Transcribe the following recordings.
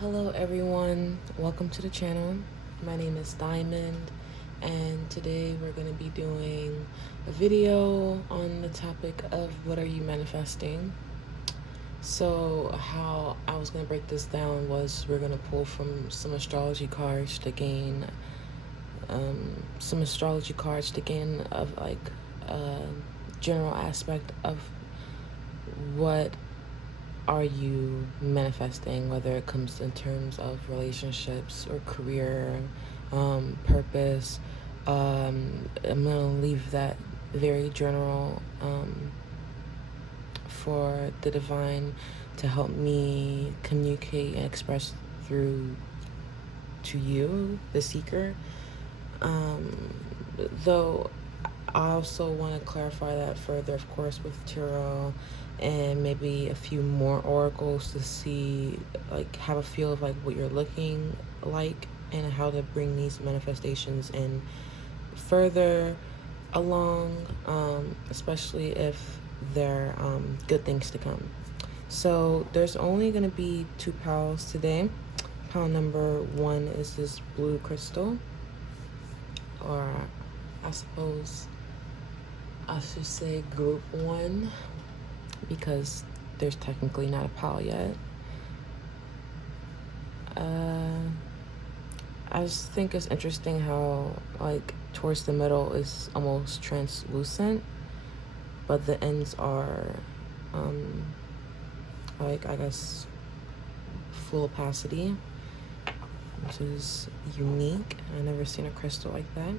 Hello everyone, welcome to the channel. My name is Diamond and today we're going to be doing a video on the topic of what are you manifesting. So how I was going to break this down was we're going to pull from some astrology cards to gain of like a general aspect of what are you manifesting, whether it comes in terms of relationships or career, purpose. I'm gonna leave that very general for the divine to help me communicate and express through to you, the seeker. Though I also want to clarify that further, of course, with tarot and maybe a few more oracles to see, like, have a feel of like what you're looking like and how to bring these manifestations in further along, especially if they're good things to come. So there's only going to be 2 piles today. Pile number 1 is this blue crystal, or I suppose I should say group 1, because there's technically not a pile yet. I just think it's interesting how, like, towards the middle is almost translucent, but the ends are, like, I guess, full opacity, which is unique. I've never seen a crystal like that.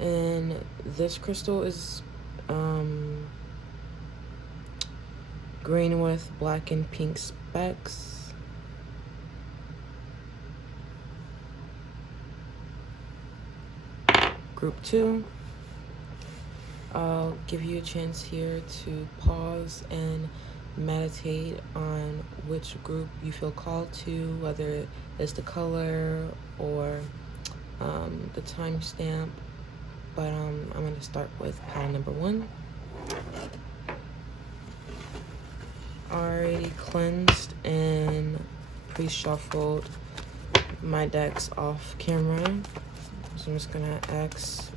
And this crystal is green with black and pink specks. Group 2. I'll give you a chance here to pause and meditate on which group you feel called to, whether it's the color or the timestamp. But I'm going to start with pile number 1. Already cleansed and pre-shuffled my decks off camera. So I'm just gonna ask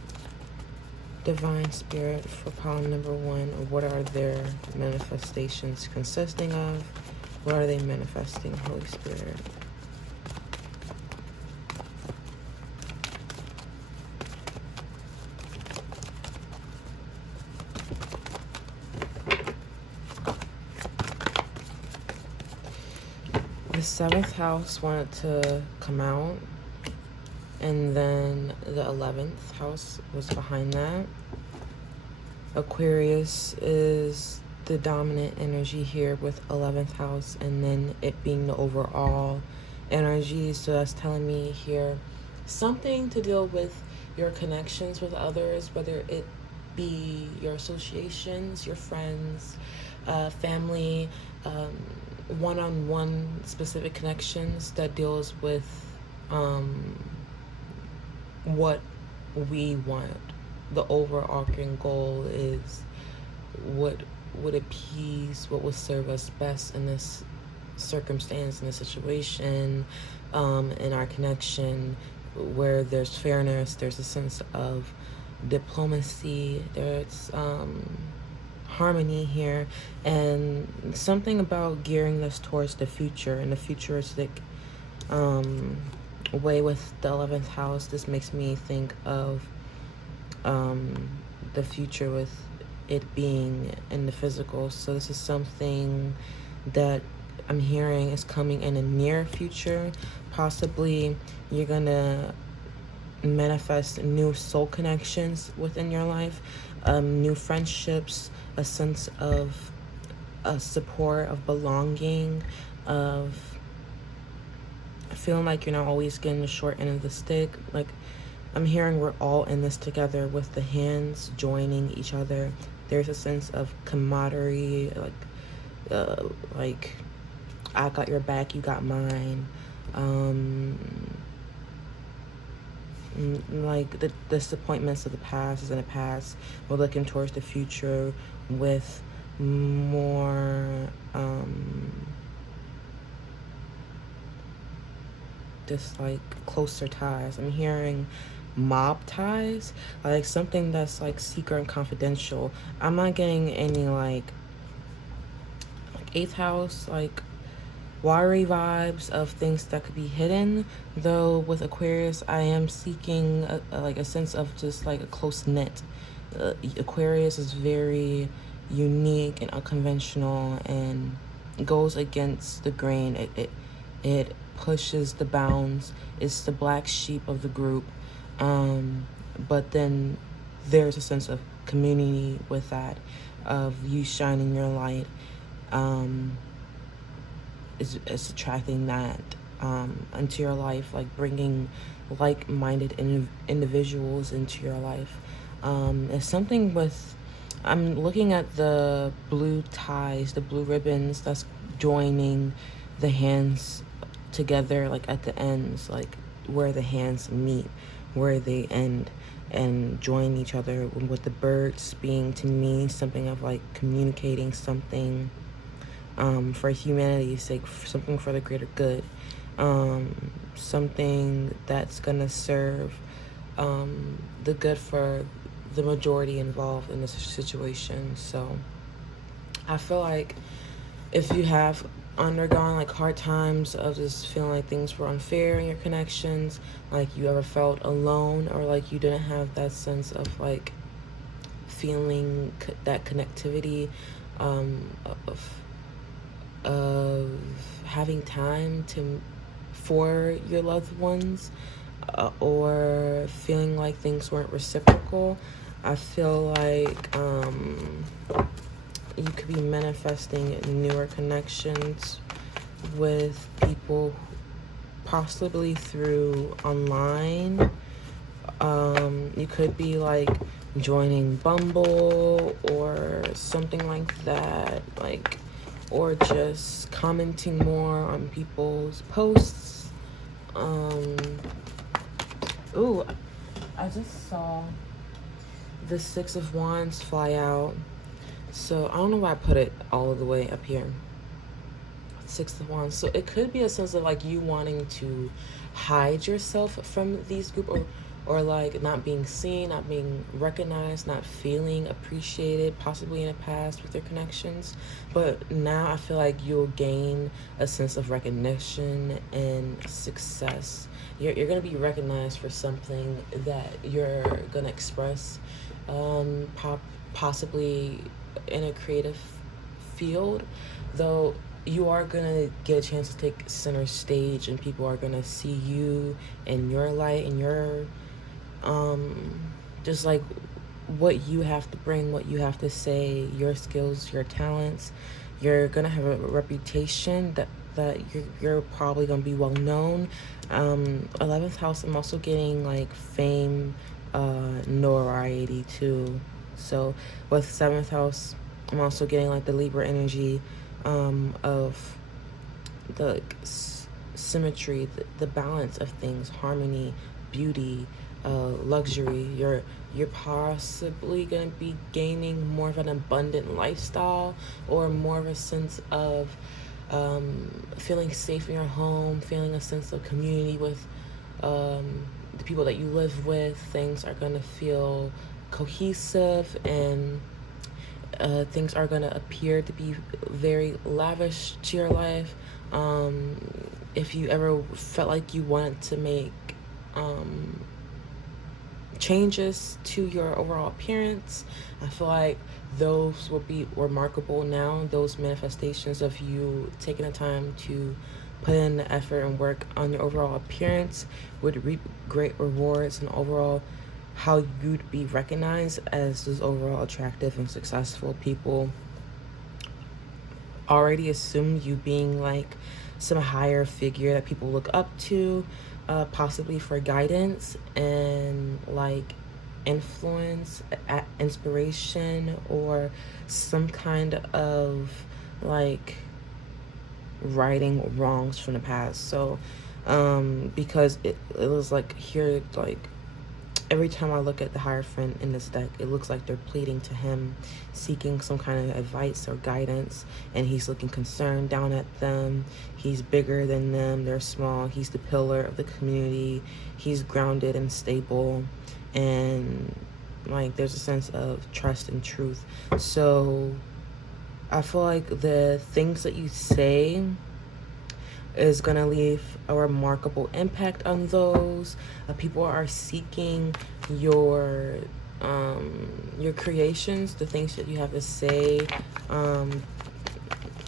Divine Spirit for pile number 1, what are their manifestations consisting of? What are they manifesting, Holy Spirit? The 7th house wanted to come out, and then the 11th house was behind that. Aquarius is the dominant energy here with 11th house, and then it being the overall energy. So that's telling me here something to deal with your connections with others, whether it be your associations, your friends, family, one-on-one specific connections that deals with what we want. The overarching goal is what would appease, what would serve us best in this circumstance, in this situation, in our connection, where there's fairness, there's a sense of diplomacy, there's harmony here, and something about gearing this towards the future and the futuristic way with the 11th house. This makes me think of the future with it being in the physical. So this is something that I'm hearing is coming in the near future. Possibly you're gonna manifest new soul connections within your life, new friendships, a sense of support, of belonging, of feeling like you're not always getting the short end of the stick. Like, I'm hearing we're all in this together with the hands joining each other. There's a sense of camaraderie, like I got your back, you got mine. Like the disappointments of the past is in the past. We're looking towards the future with more just like closer ties. I'm hearing mob ties, like something that's like secret and confidential. I'm not getting any like eighth house, like watery vibes of things that could be hidden. Though with Aquarius, I am seeking like a sense of just like a close knit. Aquarius is very unique and unconventional and goes against the grain. It pushes the bounds. It's the black sheep of the group. But then there's a sense of community with that, of you shining your light. Is attracting that into your life, like bringing like-minded individuals into your life. It's something with, I'm looking at the blue ties, the blue ribbons that's joining the hands together, like at the ends, like where the hands meet, where they end and join each other, with the birds being to me something of like communicating something for humanity's sake, something for the greater good, something that's gonna serve the good for the majority involved in this situation. So I feel like if you have undergone like hard times of just feeling like things were unfair in your connections, like you ever felt alone, or like you didn't have that sense of like feeling that connectivity, of having time for your loved ones, or feeling like things weren't reciprocal, I feel like you could be manifesting newer connections with people, possibly through online. You could be like joining Bumble or something like that, like, or just commenting more on people's posts. Ooh, I just saw the Six of Wands fly out. So I don't know why I put it all the way up here. Six of Wands. So it could be a sense of like you wanting to hide yourself from these group, or like not being seen, not being recognized, not feeling appreciated, possibly in the past with your connections. But now I feel like you'll gain a sense of recognition and success. You're going to be recognized for something that you're going to express, possibly in a creative field, though you are gonna get a chance to take center stage, and people are gonna see you and your light and your just like what you have to bring, what you have to say, your skills, your talents. You're gonna have a reputation that you're probably gonna be well known. 11th house, I'm also getting like fame, notoriety too. So with 7th house, I'm also getting like the Libra energy, of the symmetry, the balance of things, harmony, beauty, luxury. You're possibly going to be gaining more of an abundant lifestyle, or more of a sense of feeling safe in your home, feeling a sense of community with the people that you live with. Things are going to feel cohesive, and things are going to appear to be very lavish to your life. If you ever felt like you wanted to make changes to your overall appearance, I feel like those will be remarkable now. Those manifestations of you taking the time to put in the effort and work on your overall appearance would reap great rewards, and overall how you'd be recognized as this overall attractive and successful. People already assume you being like some higher figure that people look up to, possibly for guidance and like influence, inspiration, or some kind of like righting wrongs from the past. So because it was like here, like every time I look at the Hierophant in this deck, it looks like they're pleading to him, seeking some kind of advice or guidance, and he's looking concerned down at them. He's bigger than them, they're small. He's the pillar of the community. He's grounded and stable, and like there's a sense of trust and truth. So I feel like the things that you say is going to leave a remarkable impact on those. People are seeking your creations, the things that you have to say.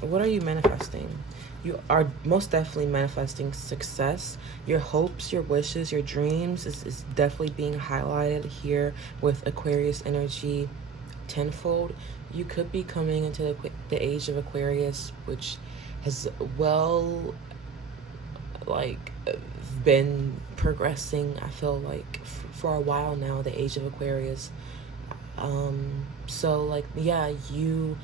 What are you manifesting? You are most definitely manifesting success. Your hopes, your wishes, your dreams is definitely being highlighted here with Aquarius energy tenfold. You could be coming into the age of Aquarius, which has like been progressing, I feel like, for a while now, the age of Aquarius. So like, yeah, you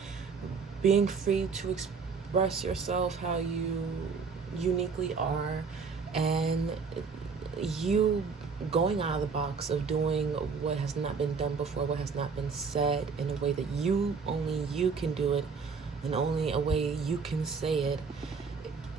being free to express yourself how you uniquely are, and you going out of the box of doing what has not been done before, what has not been said, in a way that only you can do it, and only a way you can say it.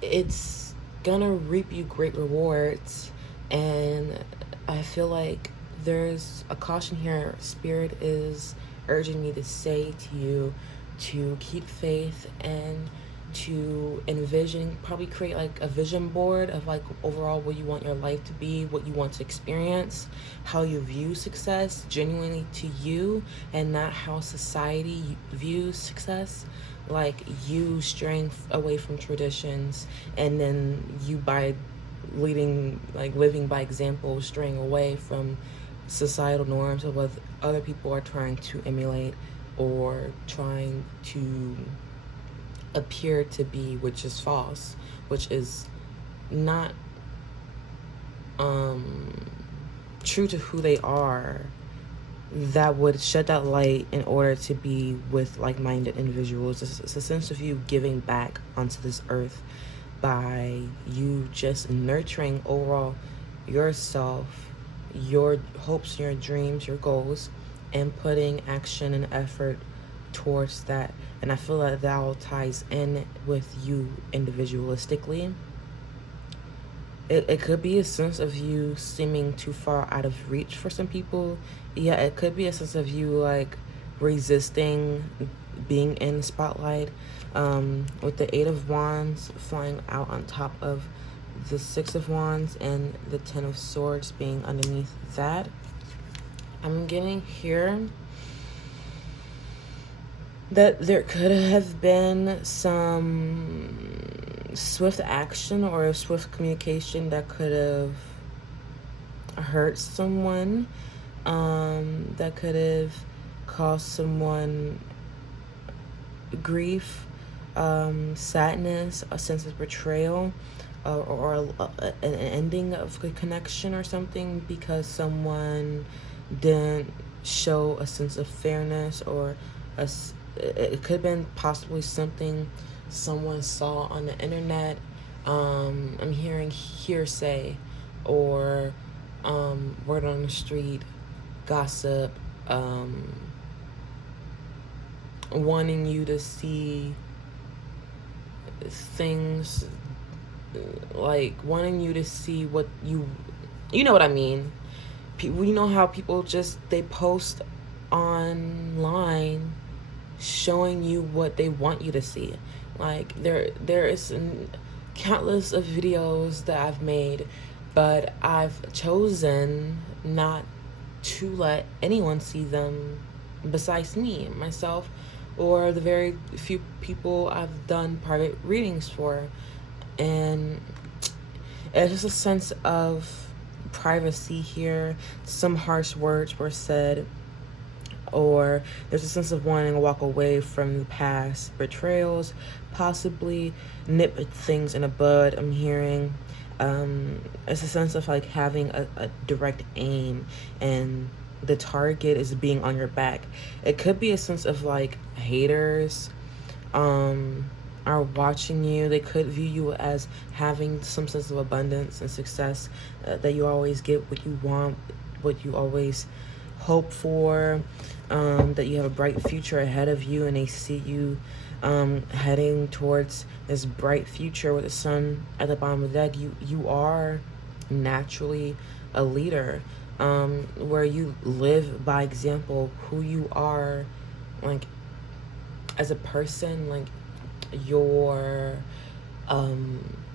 It's gonna reap you great rewards. And I feel like there's a caution here. Spirit is urging me to say to you to keep faith and to envision, probably create like a vision board of like overall what you want your life to be, what you want to experience, how you view success genuinely to you, and not how society views success. Like you straying away from traditions, and then you by living by example, straying away from societal norms of what other people are trying to emulate or trying to appear to be, which is false, which is not true to who they are. That would shed that light in order to be with like-minded individuals. It's a sense of you giving back onto this earth by you just nurturing overall yourself, your hopes, your dreams, your goals, and putting action and effort towards that. And I feel like that all ties in with you individualistically. It could be a sense of you seeming too far out of reach for some people. Yeah, it could be a sense of you like resisting being in the spotlight. With the 8 of Wands flying out on top of the 6 of Wands and the 10 of Swords being underneath that, I'm getting here that there could have been some swift action or swift communication that could have hurt someone, that could have caused someone grief, sadness, a sense of betrayal, or an ending of a connection or something, because someone didn't show a sense of fairness, or it could have been possibly something someone saw on the internet. I'm hearing hearsay or word on the street, gossip, wanting you to see things, like wanting you to see what you know what I mean. You know how people just, they post online showing you what they want you to see. Like there is countless of videos that I've made, but I've chosen not to let anyone see them besides me, myself, or the very few people I've done private readings for. And it's just a sense of privacy here. Some harsh words were said, or there's a sense of wanting to walk away from the past betrayals, possibly nip things in the bud. I'm hearing it's a sense of like having a direct aim, and the target is being on your back. It could be a sense of like haters are watching you. They could view you as having some sense of abundance and success, that you always get what you want what you always hope for, that you have a bright future ahead of you, and they see you heading towards this bright future with the sun at the bottom of the deck. You are naturally a leader, where you live by example, who you are, like, as a person, like your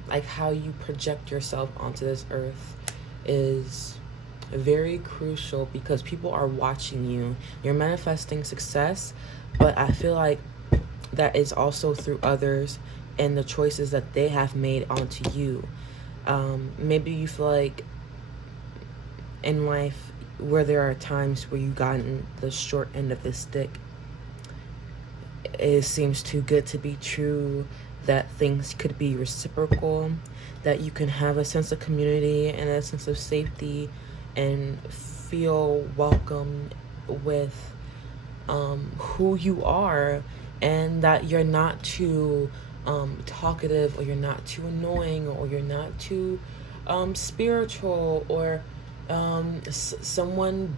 like how you project yourself onto this earth is very crucial, because people are watching you. You're manifesting success, but I feel like that is also through others and the choices that they have made onto you. Maybe you feel like in life where there are times where you've gotten the short end of the stick, it seems too good to be true, that things could be reciprocal, that you can have a sense of community and a sense of safety and feel welcome with who you are, and that you're not too talkative, or you're not too annoying, or you're not too spiritual, or someone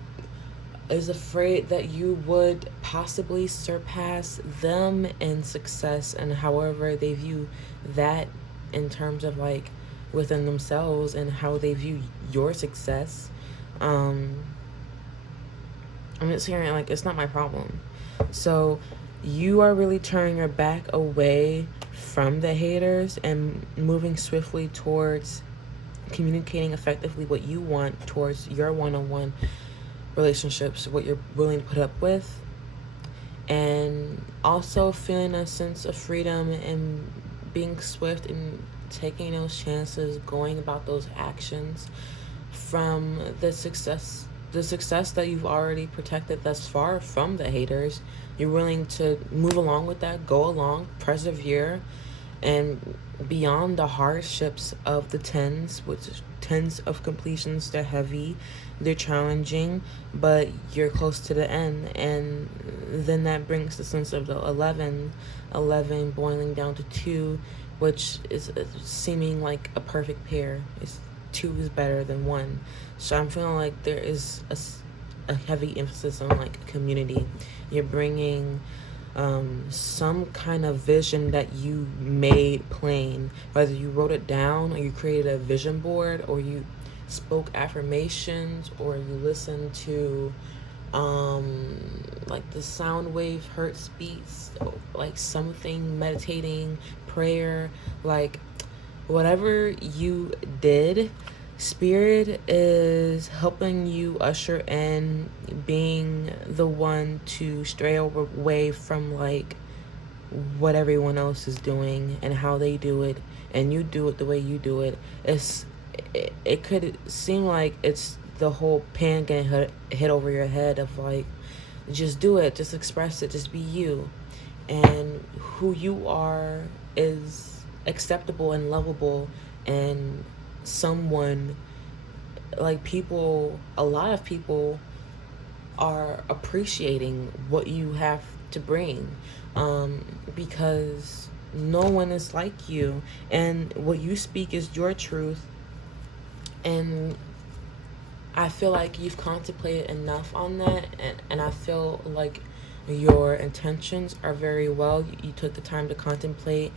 is afraid that you would possibly surpass them in success, and however they view that in terms of like within themselves and how they view your success. I'm just hearing like it's not my problem. So you are really turning your back away from the haters and moving swiftly towards communicating effectively what you want towards your one-on-one relationships, what you're willing to put up with, and also feeling a sense of freedom and being swift and taking those chances, going about those actions from the success that you've already protected thus far from the haters. You're willing to move along with that, go along, persevere, and beyond the hardships of the tens, which is tens of completions. They're heavy, they're challenging, but you're close to the end. And then that brings the sense of the 11 boiling down to 2, which is seeming like a perfect pair. It's 2 is better than 1. So I'm feeling like there is a heavy emphasis on like community. You're bringing some kind of vision that you made plain, whether you wrote it down, or you created a vision board, or you spoke affirmations, or you listened to like the sound wave hertz beats, like something, meditating, prayer, like whatever you did, Spirit is helping you usher in being the one to stray away from like what everyone else is doing and how they do it, and you do it the way you do it. It could seem like it's the whole pan getting hit over your head of like, just do it, just express it, just be you. And who you are is acceptable and lovable, and someone like people, a lot of people are appreciating what you have to bring, because no one is like you, and what you speak is your truth. And I feel like you've contemplated enough on that, and I feel like your intentions are very well. You took the time to contemplate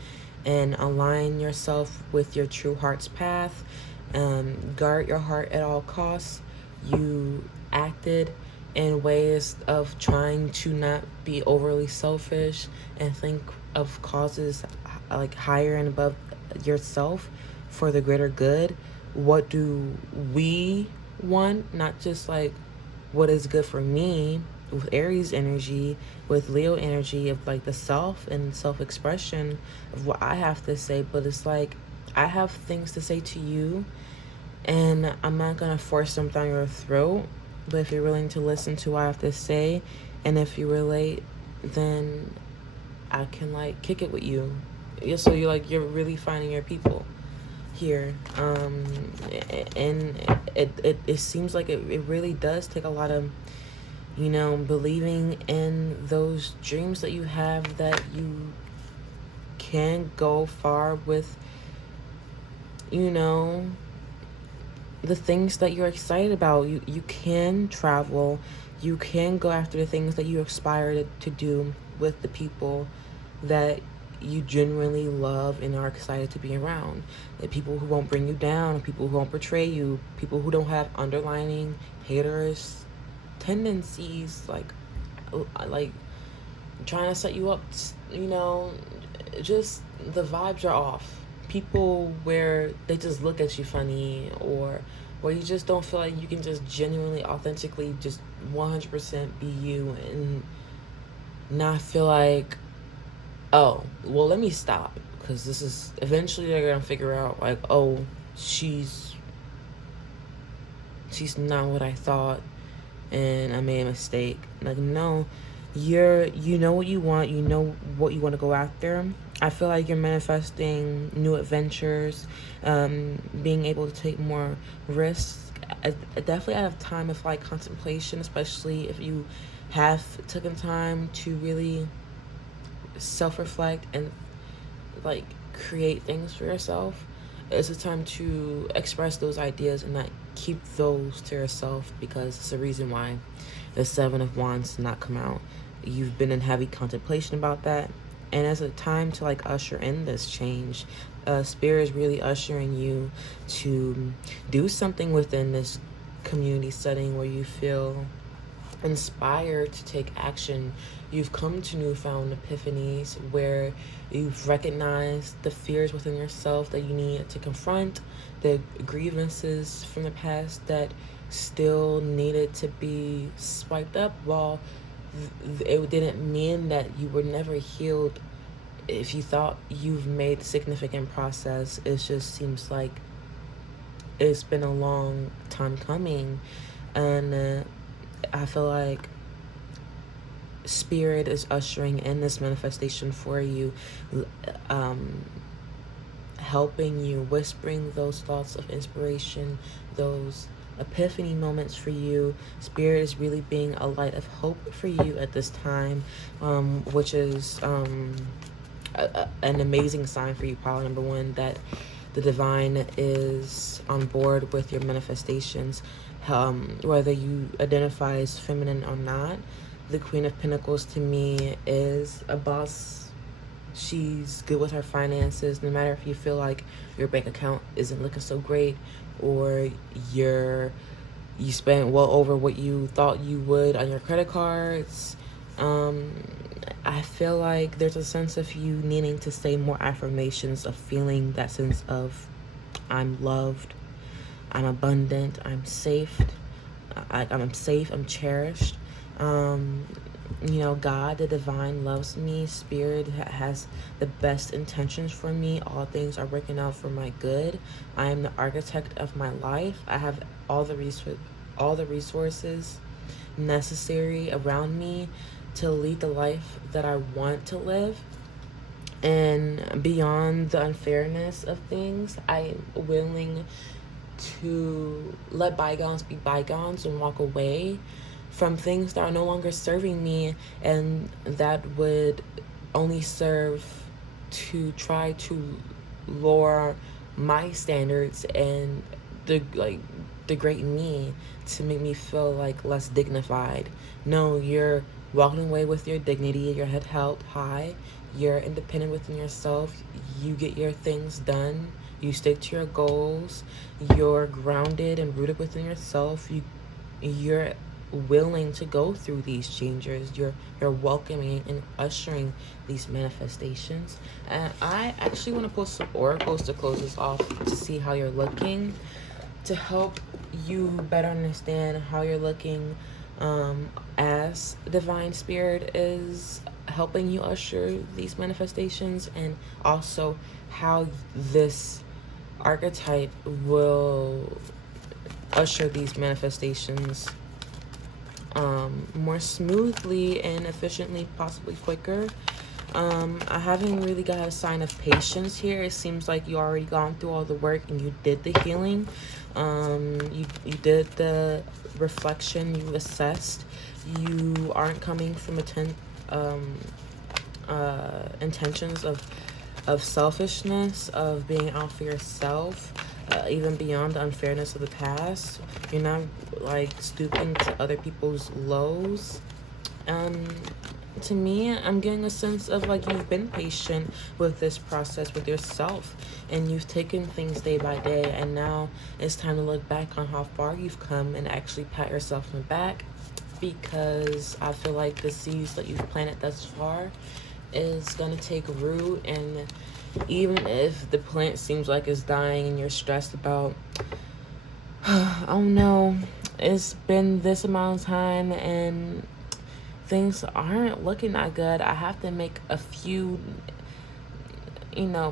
and align yourself with your true heart's path. Guard your heart at all costs. You acted in ways of trying to not be overly selfish and think of causes like higher and above yourself for the greater good. What do we want? Not just like what is good for me, with Aries energy, with Leo energy of like the self and self-expression of what I have to say, but it's like I have things to say to you, and I'm not gonna force them down your throat. But if you're willing to listen to what I have to say, and if you relate, then I can like kick it with you. So you're really finding your people here. And it seems like it really does take a lot of believing in those dreams that you have, that you can go far with the things that you're excited about. You can travel, you can go after the things that you aspire to do with the people that you genuinely love and are excited to be around. The people who won't bring you down, people who won't betray you, people who don't have underlining haters tendencies, like trying to set you up, you know, just the vibes are off. People where they just look at you funny, or where you just don't feel like you can just genuinely, authentically, just 100% be you and not feel like, oh, well, let me stop. Because this is eventually they're going to figure out, like, oh, she's not what I thought and I made a mistake. Like, no, you know what you want, you know what you want to go after. I feel like you're manifesting new adventures, being able to take more risks. Definitely out of time of like contemplation, especially if you have taken time to really self-reflect and like create things for yourself. It's a time to express those ideas and not keep those to yourself, because it's the reason why the Seven of Wands did not come out. You've been in heavy contemplation about that, and it's a time to like usher in this change. Spirit is really ushering you to do something within this community setting where you feel inspired to take action. You've come to newfound epiphanies where you've recognized the fears within yourself that you need to confront, the grievances from the past that still needed to be swiped up. While it didn't mean that you were never healed. If you thought you've made significant progress, it just seems like it's been a long time coming. And I feel like Spirit is ushering in this manifestation for you, helping you, whispering those thoughts of inspiration, those epiphany moments for you. Spirit is really being a light of hope for you at this time, which is an amazing sign for you, pile number one, that the divine is on board with your manifestations. Whether you identify as feminine or not, the Queen of Pentacles to me is a boss. She's good with her finances, no matter if you feel like your bank account isn't looking so great, or you spent well over what you thought you would on your credit cards. I feel like there's a sense of you needing to say more affirmations, of feeling that sense of I'm loved, I'm abundant, I'm safe, I'm safe, I'm cherished. You know, God, the divine, loves me. Spirit has the best intentions for me. All things are working out for my good. I am the architect of my life. I have all the resources necessary around me to lead the life that I want to live. And beyond the unfairness of things, I am willing to let bygones be bygones and walk away from things that are no longer serving me and that would only serve to try to lower my standards and degrade me, to make me feel like less dignified. No, you're walking away with your dignity, your head held high, you're independent within yourself, you get your things done, you stick to your goals, you're grounded and rooted within yourself, you're willing to go through these changes, you're welcoming and ushering these manifestations. And I actually want to post some oracles to close this off, to see how you're looking, to help you better understand how you're looking, as divine spirit is helping you usher these manifestations, and also how this archetype will usher these manifestations more smoothly and efficiently, possibly quicker. I haven't really got a sign of patience here. It seems like you already gone through all the work and you did the healing. You did the reflection, you assessed. You aren't coming from intentions of selfishness, of being out for yourself. even beyond the unfairness of the past. You're not like stooping to other people's lows. To me, I'm getting a sense of like you've been patient with this process with yourself, and you've taken things day by day, and now it's time to look back on how far you've come and actually pat yourself on the back, because I feel like the seeds that you've planted thus far is gonna take root. And even if the plant seems like it's dying and you're stressed about, oh no, it's been this amount of time and things aren't looking that good, I have to make a few,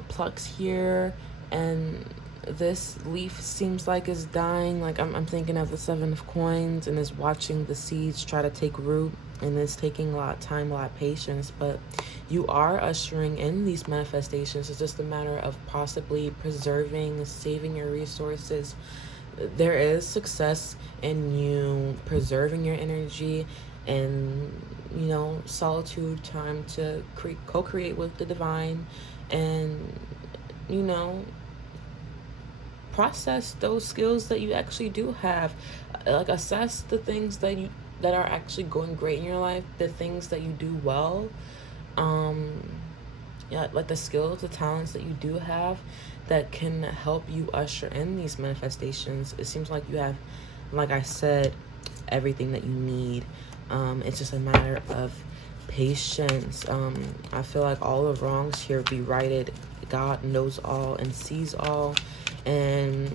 plucks here, and this leaf seems like it's dying. Like I'm thinking of the Seven of Coins, and is watching the seeds try to take root, and it's taking a lot of time, a lot of patience, but you are ushering in these manifestations. It's just a matter of possibly preserving, saving your resources. There is success in you preserving your energy and, solitude, time to co-create with the divine, and, process those skills that you actually do have. Like, assess the things that are actually going great in your life, the things that you do well, like the skills, the talents that you do have that can help you usher in these manifestations. It seems like you have, like I said, everything that you need. It's just a matter of patience. I feel like all the wrongs here be righted. God knows all and sees all. And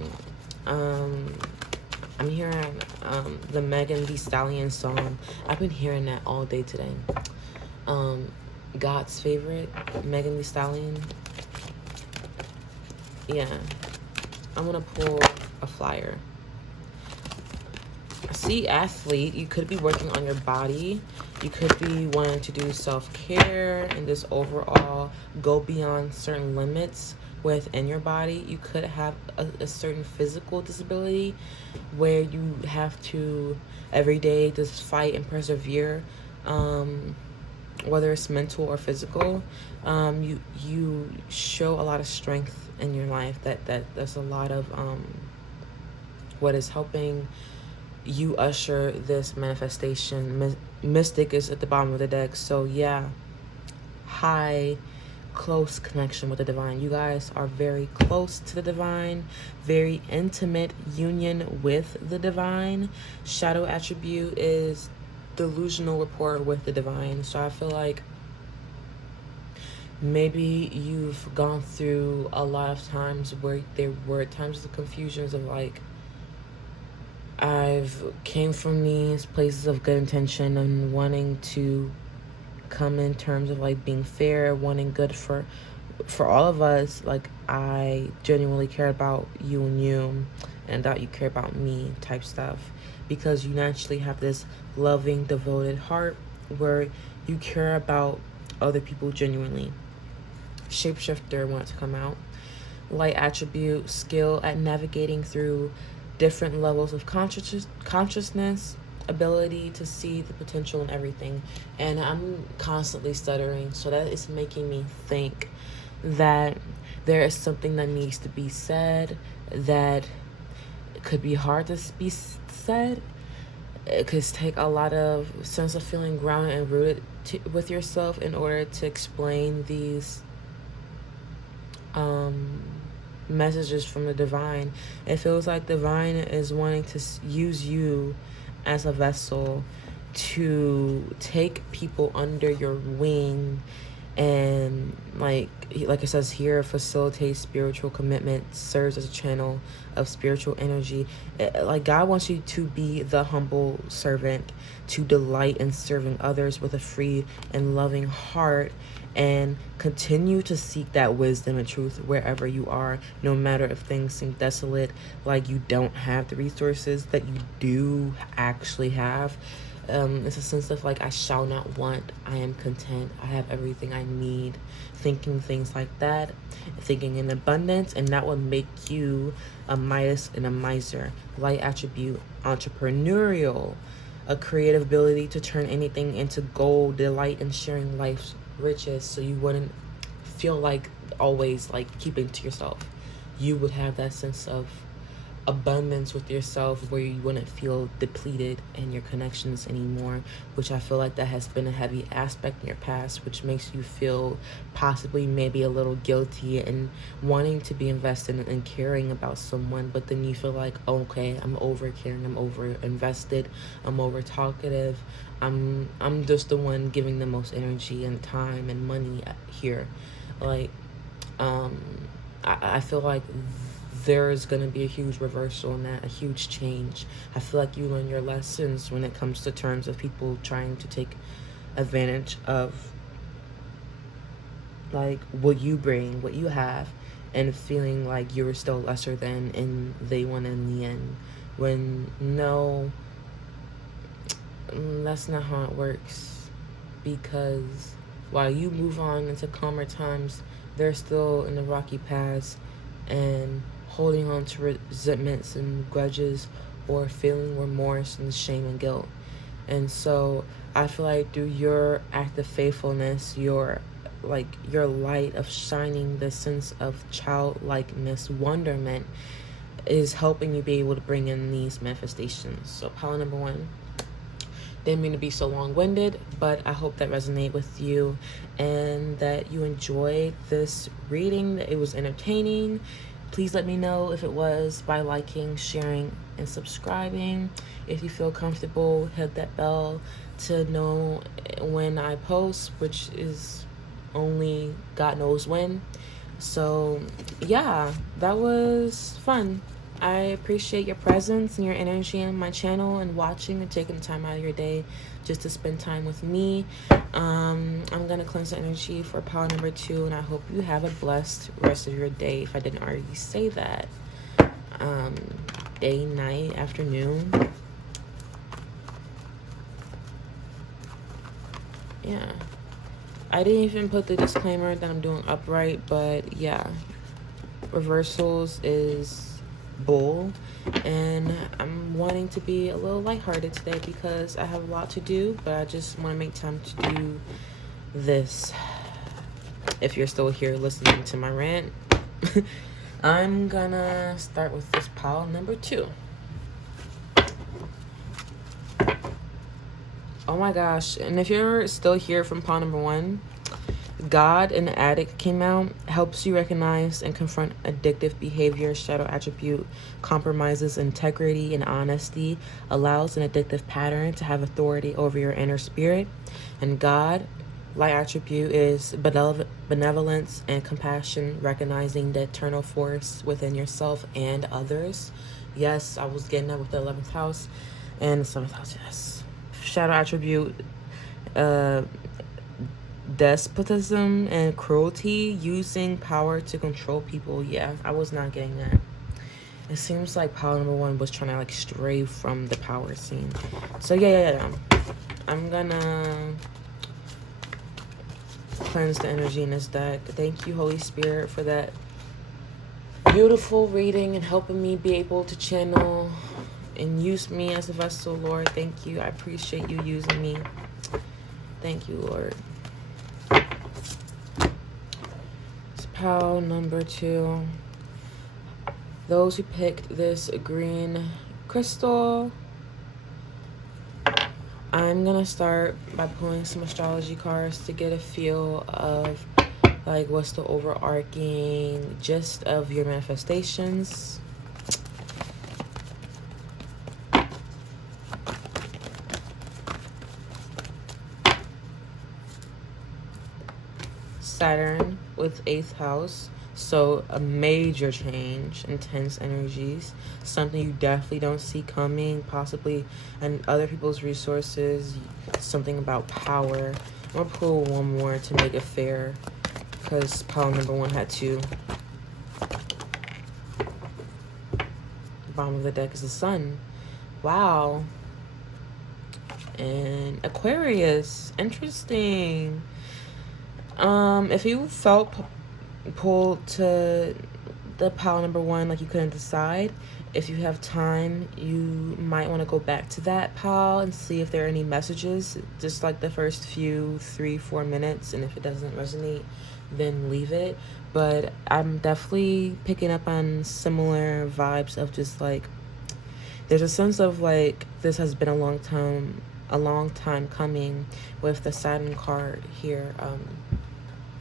I'm hearing the Megan Thee Stallion song. I've been hearing that all day today. God's favorite, Megan Thee Stallion. Yeah, I'm gonna pull a flyer. See, athlete, you could be working on your body. You could be wanting to do self-care and just overall go beyond certain limits within your body. You could have a certain physical disability where you have to every day just fight and persevere, whether it's mental or physical. You show a lot of strength in your life. That's a lot of what is helping you usher this manifestation. Mystic is at the bottom of the deck, so yeah, high close connection with the divine. You guys are very close to the divine, very intimate union with the divine. Shadow attribute is delusional rapport with the divine. So I feel like maybe you've gone through a lot of times where there were times of confusions of like, I've came from these places of good intention and wanting to come in terms of like being fair, wanting good for all of us. Like, I genuinely care about you and that you care about me type stuff, because you naturally have this loving, devoted heart where you care about other people genuinely. Shapeshifter wants to come out. Light attribute, skill at navigating through different levels of consciousness, ability to see the potential in everything. And I'm constantly stuttering, so that is making me think that there is something that needs to be said that could be hard to be said. It could take a lot of sense of feeling grounded and rooted with yourself in order to explain these messages from the divine. It feels like divine is wanting to use you as a vessel to take people under your wing, and like it says here, facilitates spiritual commitment, serves as a channel of spiritual energy. Like, God wants you to be the humble servant, to delight in serving others with a free and loving heart, and continue to seek that wisdom and truth wherever you are, no matter if things seem desolate, like you don't have the resources that you do actually have. It's a sense of like, I shall not want, I am content, I have everything I need. Thinking things like that, thinking in abundance, and that will make you a Midas and a miser. Light attribute, entrepreneurial, a creative ability to turn anything into gold, delight in sharing life's riches, so you wouldn't feel like always like keeping to yourself. you would have that sense of abundance with yourself where you wouldn't feel depleted in your connections anymore, which I feel like that has been a heavy aspect in your past, which makes you feel possibly maybe a little guilty and wanting to be invested and caring about someone, but then you feel like, okay, I'm over caring, I'm over invested, I'm over talkative, I'm just the one giving the most energy and time and money here. Like, I feel like there is going to be a huge reversal in that, a huge change. I feel like you learn your lessons when it comes to terms of people trying to take advantage of like what you bring, what you have, and feeling like you were still lesser than and they won in the end. When no, that's not how it works. Because while you move on into calmer times, they're still in the rocky paths and holding on to resentments and grudges or feeling remorse and shame and guilt. And so I feel like through your act of faithfulness, your light of shining the sense of childlikeness, wonderment, is helping you be able to bring in these manifestations. So power number 1. Didn't mean to be so long-winded, but I hope that resonated with you and that you enjoyed this reading, that it was entertaining. Please let me know if it was by liking, sharing, and subscribing. If you feel comfortable, hit that bell to know when I post, which is only God knows when. So yeah, that was fun. I appreciate your presence and your energy in my channel and watching and taking time out of your day just to spend time with me. I'm going to cleanse the energy for power number 2, and I hope you have a blessed rest of your day, if I didn't already say that. Day, night, afternoon. Yeah. I didn't even put the disclaimer that I'm doing upright, but yeah. Reversals is bull, and I'm wanting to be a little lighthearted today because I have a lot to do, but I just want to make time to do this. If you're still here listening to my rant, I'm gonna start with this pile number 2. Oh my gosh, and if you're still here from pile number 1, God in the Attic came out, helps you recognize and confront addictive behavior. Shadow attribute compromises integrity and honesty, allows an addictive pattern to have authority over your inner spirit. And God, light attribute, is benevolence and compassion, recognizing the eternal force within yourself and others. Yes, I was getting that with the 11th house and the 7th house, yes. Shadow attribute, despotism and cruelty, using power to control people. Yeah, I was not getting that. It seems like power number 1 was trying to like stray from the power scene. So yeah. I'm gonna cleanse the energy in this deck. Thank you, Holy Spirit, for that beautiful reading and helping me be able to channel and use me as a vessel, Lord. Thank you. I appreciate you using me. Thank you, Lord. Pile number 2. Those who picked this green crystal, I'm gonna start by pulling some astrology cards to get a feel of like what's the overarching gist of your manifestations. Saturn with 8th house, so a major change, intense energies, something you definitely don't see coming, possibly, and other people's resources, something about power. I'm gonna pull one more to make it fair, because pile number 1 had 2. Bottom of the deck is the sun. Wow. And Aquarius, interesting. If you felt pulled to the pile number 1 like you couldn't decide, if you have time, you might want to go back to that pile and see if there are any messages, just like the first few 3-4 minutes, and if it doesn't resonate, then leave it. But I'm definitely picking up on similar vibes of just like, there's a sense of like this has been a long time coming with the Saturn card here.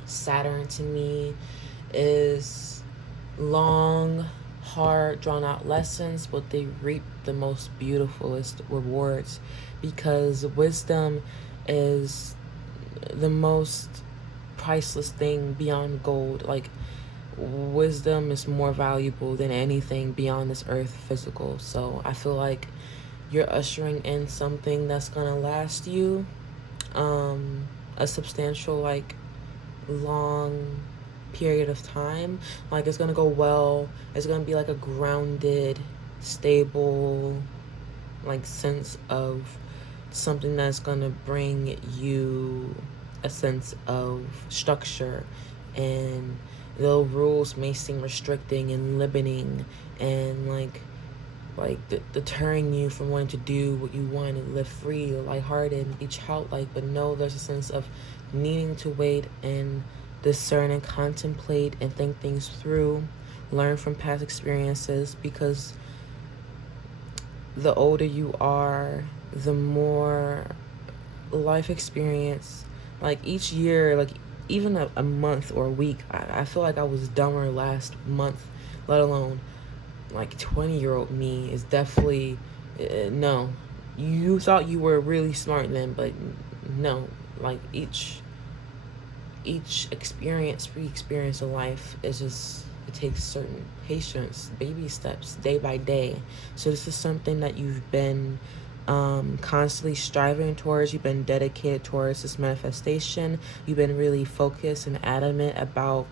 Saturn to me is long, hard, drawn out lessons, but they reap the most beautifulest rewards, because wisdom is the most priceless thing beyond gold. Like, wisdom is more valuable than anything beyond this earth physical. So I feel like you're ushering in something that's gonna last you a substantial, like, long period of time. Like, it's gonna go well. It's gonna be like a grounded, stable, like, sense of something that's gonna bring you a sense of structure. And the rules may seem restricting and limiting and like deterring you from wanting to do what you want and live free, lighthearted, and be childlike. But no, there's a sense of needing to wait and discern and contemplate and think things through, learn from past experiences, because the older you are, the more life experience, like each year, like even a month or a week, I feel like I was dumber last month, let alone like 20-year-old me is definitely no. You thought you were really smart then, but no. Like each experience, re-experience of life is just, it takes certain patience, baby steps, day by day. So this is something that you've been constantly striving towards. You've been dedicated towards this manifestation. You've been really focused and adamant about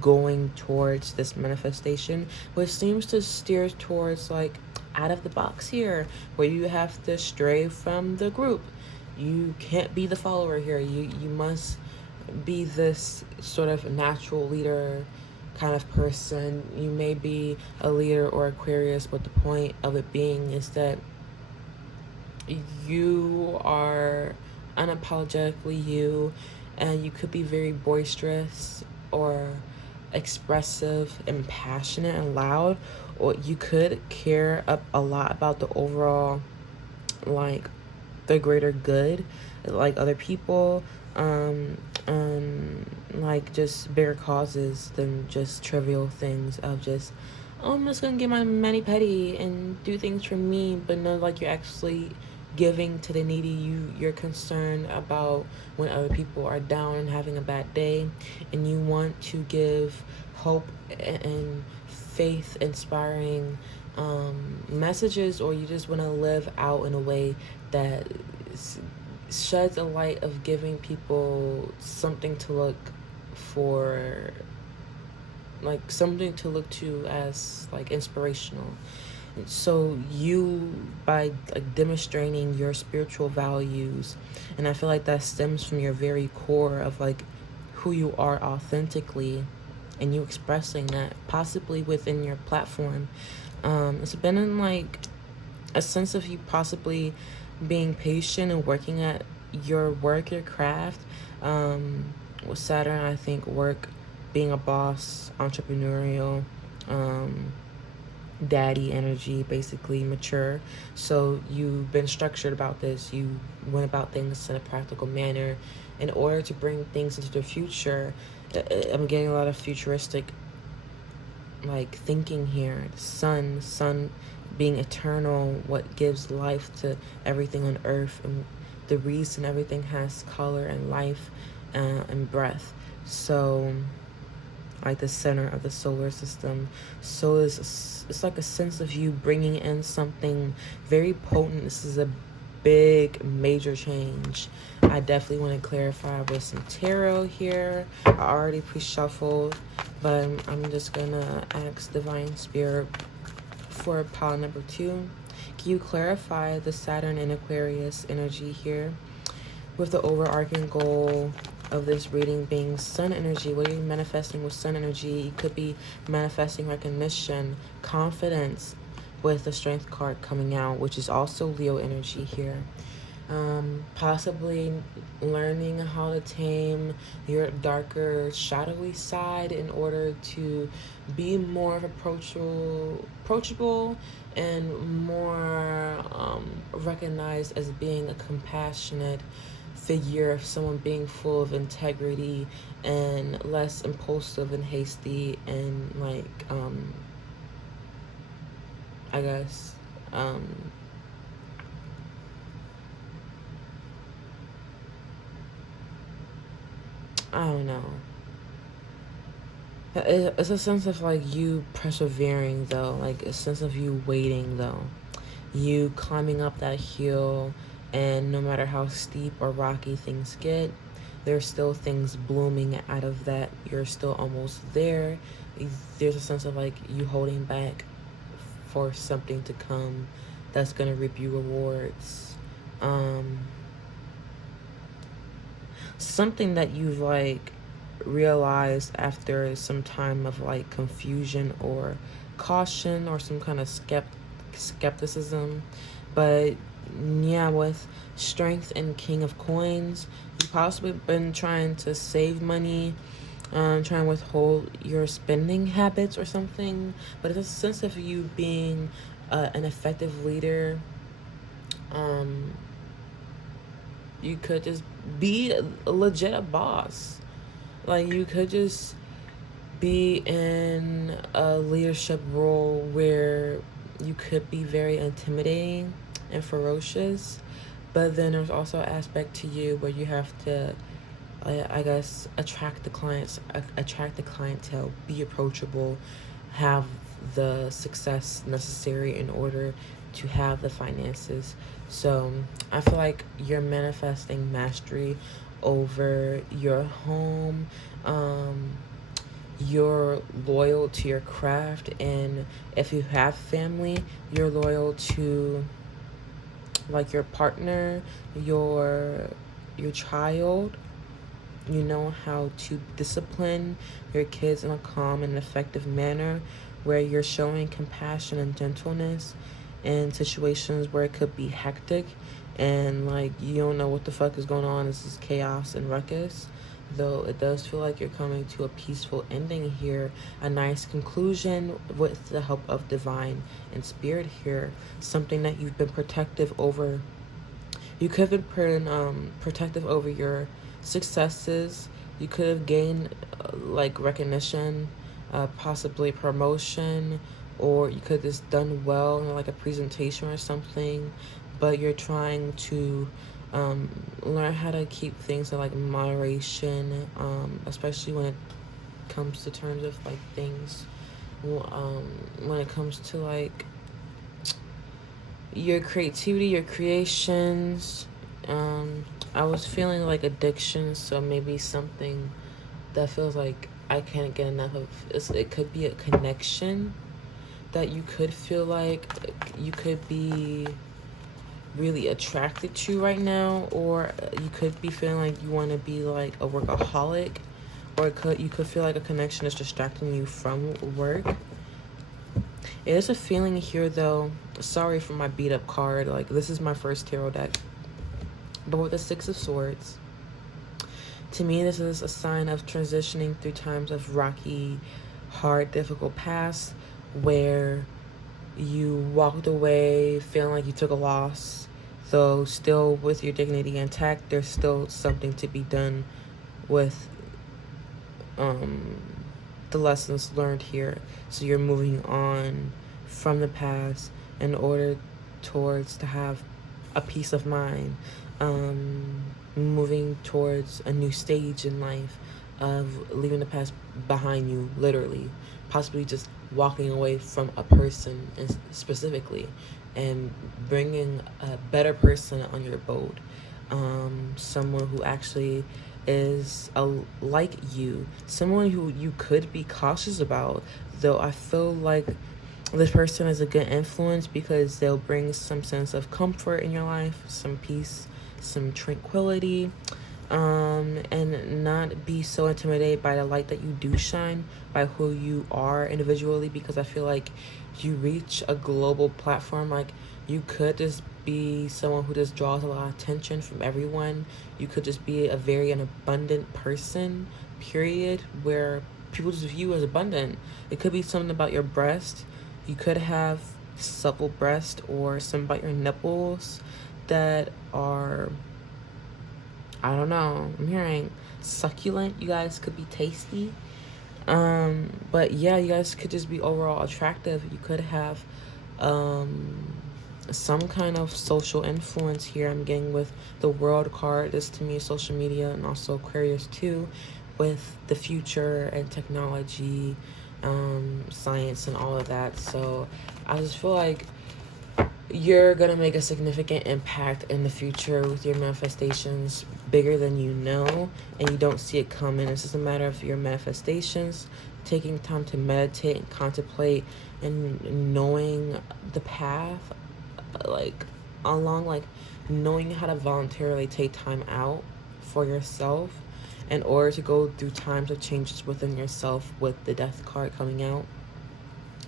going towards this manifestation, which seems to steer towards like out of the box here, where you have to stray from the group. You can't be the follower here. You must be this sort of natural leader kind of person. You may be a leader or Aquarius, but the point of it being is that you are unapologetically you, and you could be very boisterous or expressive and passionate and loud, or you could care a lot about the overall, like, the greater good, like other people, like just bigger causes than just trivial things of just, oh, I'm just gonna get my mani petty and do things for me. But no, like, you're actually giving to the needy. You're concerned about when other people are down and having a bad day, and you want to give hope and faith inspiring messages, or you just want to live out in a way that sheds a light of giving people something to look for, like something to look to as like inspirational. So you, by like demonstrating your spiritual values, and I feel like that stems from your very core of like who you are authentically, and you expressing that possibly within your platform. It's been in like a sense of you possibly being patient and working at your work, your craft. With Saturn, I think work, being a boss, entrepreneurial, daddy energy, basically mature. So you've been structured about this. You went about things in a practical manner in order to bring things into the future. I'm getting a lot of futuristic like thinking here. The sun being eternal, what gives life to everything on earth, and the reason everything has color and life and breath. So like the center of the solar system. So it's like a sense of you bringing in something very potent. This is a big major change. I definitely want to clarify with some tarot here. I already pre-shuffled, but I'm just gonna ask Divine Spirit for pile number 2. Can you clarify the Saturn and Aquarius energy here, with the overarching goal of this reading being sun energy? What are you manifesting with sun energy? You could be manifesting recognition, confidence, with the strength card coming out, which is also Leo energy here. Possibly learning how to tame your darker, shadowy side in order to be more approachable and more recognized as being a compassionate figure of someone being full of integrity and less impulsive and hasty and like I guess I don't know. It's a sense of like you persevering though, like a sense of you waiting though, you climbing up that hill, and no matter how steep or rocky things get, there's still things blooming out of that. You're still almost there. There's a sense of like you holding back for something to come that's gonna reap you rewards. Um, Something that you've like realized after some time of like confusion or caution or some kind of skepticism. But yeah, with strength and king of coins, you've possibly been trying to save money, trying to withhold your spending habits or something. But it's a sense of you being an effective leader. um you could just be a legit a boss. Like you could just be in a leadership role where you could be very intimidating and ferocious, but then there's also an aspect to you where you have to, I guess, attract the clientele, be approachable, have the success necessary in order to have the finances. So I feel like you're manifesting mastery over your home. You're loyal to your craft, and if you have family, you're loyal to like your partner, your child. You know how to discipline your kids in a calm and effective manner where you're showing compassion and gentleness in situations where it could be hectic and like you don't know what the fuck is going on. This is chaos and ruckus. Though it does feel like you're coming to a peaceful ending here, a nice conclusion with the help of divine and spirit here. Something that you've been protective over. You could have been protective over your successes. You could have gained like recognition, possibly promotion, or you could have just done well in like a presentation or something. But you're trying to learn how to keep things in like moderation, especially when it comes to terms of like things. When it comes to like your creativity, your creations. I was feeling like addiction, so maybe something that feels like I can't get enough of. It could be a connection that you could feel like you could be really attracted to right now, or you could be feeling like you want to be like a workaholic, or you could feel like a connection is distracting you from work. It is a feeling here though. Sorry for my beat up card. Like this is my first tarot deck. But with the Six of Swords, to me this is a sign of transitioning through times of rocky, hard, difficult past where you walked away feeling like you took a loss, though still with your dignity intact. There's still something to be done with the lessons learned here. So you're moving on from the past in order towards to have a peace of mind, moving towards a new stage in life of leaving the past behind you, literally, possibly just walking away from a person specifically and bringing a better person on your boat, someone who actually is like you, someone who you could be cautious about, though I feel like this person is a good influence because they'll bring some sense of comfort in your life, some peace, some tranquility. and not be so intimidated by the light that you do shine, by who you are individually, because I feel like you reach a global platform. Like, you could just be someone who just draws a lot of attention from everyone. You could just be a very an abundant person, period, where people just view you as abundant. It could be something about your breast. You could have supple breast, or something about your nipples that are, I don't know, I'm hearing succulent. You guys could be tasty. But yeah, you guys could just be overall attractive. You could have some kind of social influence here. I'm getting with the world card. This to me is social media, and also Aquarius too, with the future and technology, science and all of that. So I just feel like you're gonna make a significant impact in the future with your manifestations, bigger than you know, and you don't see it coming. It's just a matter of your manifestations, taking time to meditate and contemplate, and knowing the path, like along, like knowing how to voluntarily take time out for yourself in order to go through times of changes within yourself. With the death card coming out,